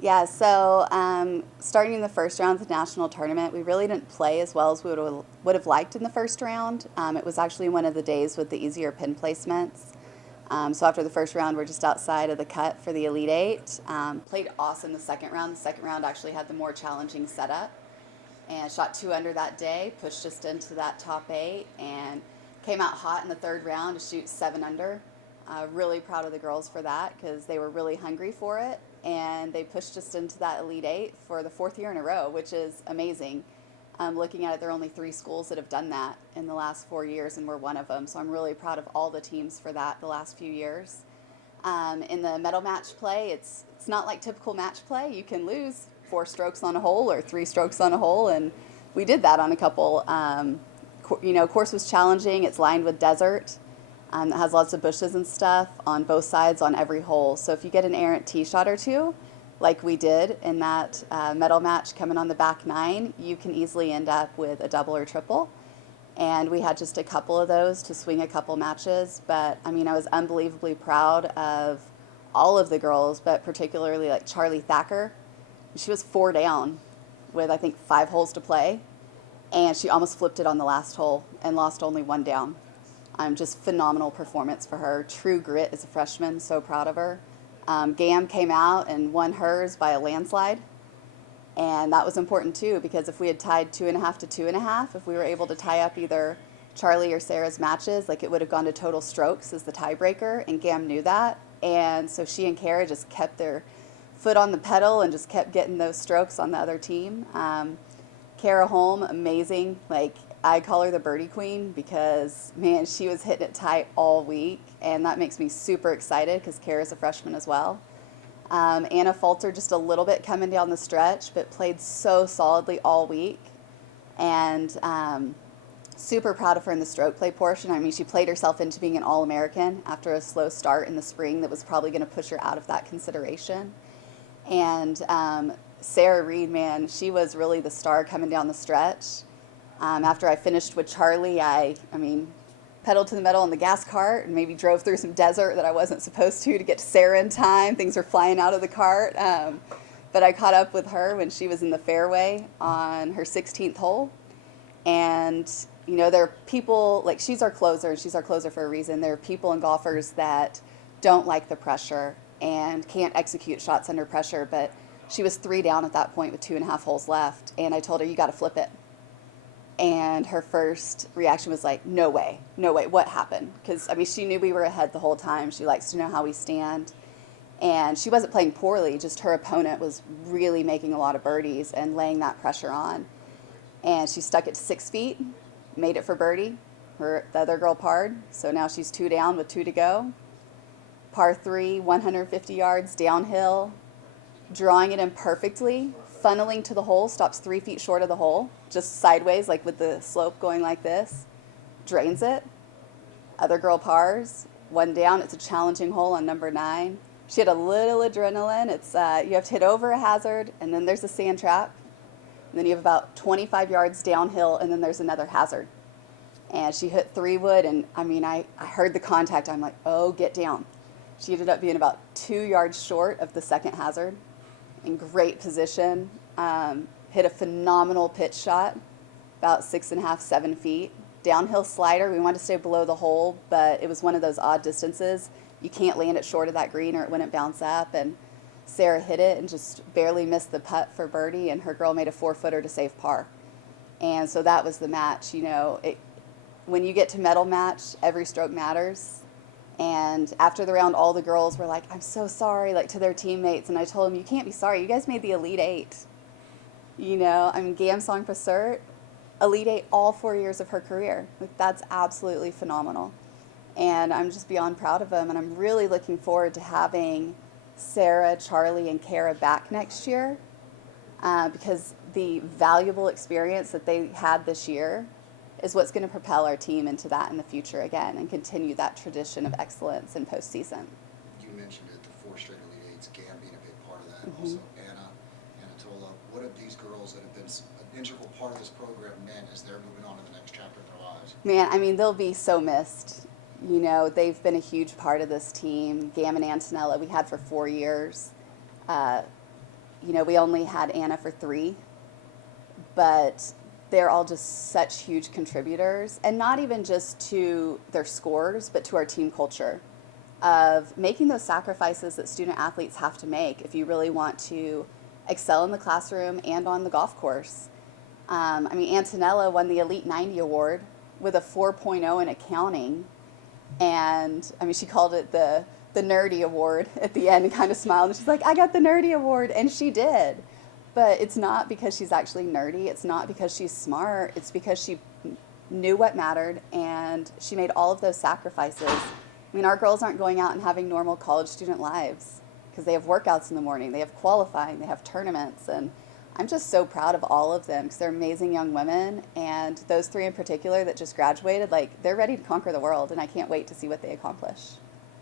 Yeah, so starting in the first round of the national tournament, we really didn't play as well as we would have liked in the first round. It was actually one of the days with the easier pin placements. So after the first round, we're just outside of the cut for the Elite Eight. Played awesome the second round. The second round actually had the more challenging setup and shot 2 under that day, pushed just into that top eight, and came out hot in the third round to shoot 7 under. Really proud of the girls for that because they were really hungry for it, and they pushed us into that Elite Eight for the fourth year in a row, which is amazing. Looking at it, there are only 3 schools that have done that in the last 4 years, and we're one of them. So I'm really proud of all the teams for that the last few years. In the medal match play, it's not like typical match play. You can lose 4 strokes on a hole or 3 strokes on a hole, and we did that on a couple. Course was challenging. It's lined with desert. It has lots of bushes and stuff on both sides on every hole. So if you get an errant tee shot or two, like we did in that medal match coming on the back nine, you can easily end up with a double or triple. And we had just a couple of those to swing a couple matches. But I mean, I was unbelievably proud of all of the girls, but particularly like Charlie Thacker. She was 4 down with, I think, 5 holes to play. And she almost flipped it on the last hole and lost only 1 down. Just phenomenal performance for her. True grit as a freshman. So proud of her. Gam came out and won hers by a landslide. And that was important too, because if we had tied 2.5 to 2.5, if we were able to tie up either Charlie or Sarah's matches, like it would have gone to total strokes as the tiebreaker, and Gam knew that. And so she and Kara just kept their foot on the pedal and just kept getting those strokes on the other team. Kara Holm, amazing. Like, I call her the birdie queen because, man, she was hitting it tight all week, and that makes me super excited because Kara's a freshman as well. Anna faltered just a little bit coming down the stretch, but played so solidly all week. And super proud of her in the stroke play portion. I mean, she played herself into being an All-American after a slow start in the spring that was probably going to push her out of that consideration. And Sarah Reed, man, she was really the star coming down the stretch. After I finished with Charlie, I mean, pedaled to the metal in the gas cart and maybe drove through some desert that I wasn't supposed to get to Sarah in time. Things were flying out of the cart. But I caught up with her when she was in the fairway on her 16th hole. And, you know, there are people, like she's our closer, and she's our closer for a reason. There are people and golfers that don't like the pressure and can't execute shots under pressure. But she was 3 down at that point with 2.5 holes left. And I told her, you got to flip it. And her first reaction was like, no way, what happened? Because, I mean, she knew we were ahead the whole time. She likes to know how we stand. And she wasn't playing poorly, just her opponent was really making a lot of birdies and laying that pressure on. And she stuck it to 6 feet, made it for birdie. The other girl parred, so now she's 2 down with 2 to go. Par 3, 150 yards downhill, drawing it in perfectly, funneling to the hole, stops 3 feet short of the hole, just sideways, like with the slope going like this, drains it. Other girl pars, 1 down. It's a challenging hole on number 9. She had a little adrenaline. It's you have to hit over a hazard, and then there's a sand trap. And then you have about 25 yards downhill, and then there's another hazard. And she hit 3-wood, and I mean, I heard the contact. I'm like, oh, get down. She ended up being about 2 yards short of the second hazard, in great position. Hit a phenomenal pitch shot, about 6.5, 7 feet. Downhill slider. We wanted to stay below the hole, but it was one of those odd distances. You can't land it short of that green or it wouldn't bounce up. And Sarah hit it and just barely missed the putt for birdie, and her girl made a 4-footer to save par. And so that was the match. You know, when you get to medal match, every stroke matters. And after the round, all the girls were like, I'm so sorry, like to their teammates. And I told them, you can't be sorry. You guys made the Elite Eight. You know, I mean, Gam Song Pasert, Elite Eight all 4 years of her career. Like, that's absolutely phenomenal. And I'm just beyond proud of them. And I'm really looking forward to having Sarah, Charlie, and Kara back next year because the valuable experience that they had this year is what's going to propel our team into that in the future again and continue that tradition of excellence in postseason. You mentioned it, the 4 straight Elite Eights, Gam being a big part of that. Mm-hmm. Also, Anatola. What have these girls that have been an integral part of this program meant as they're moving on to the next chapter of their lives? Man, I mean, they'll be so missed. You know, they've been a huge part of this team. Gam and Antonella we had for 4 years. you know, we only had Anna for 3, but they're all just such huge contributors, and not even just to their scores, but to our team culture of making those sacrifices that student athletes have to make if you really want to excel in the classroom and on the golf course. I mean, Antonella won the Elite 90 award with a 4.0 in accounting, and I mean, she called it the nerdy award at the end and kind of smiled, and she's like, I got the nerdy award, and she did. But it's not because she's actually nerdy. It's not because she's smart. It's because she knew what mattered, and she made all of those sacrifices. I mean, our girls aren't going out and having normal college student lives because they have workouts in the morning, they have qualifying, they have tournaments, and I'm just so proud of all of them because they're amazing young women, and those 3 in particular that just graduated, like, they're ready to conquer the world, and I can't wait to see what they accomplish.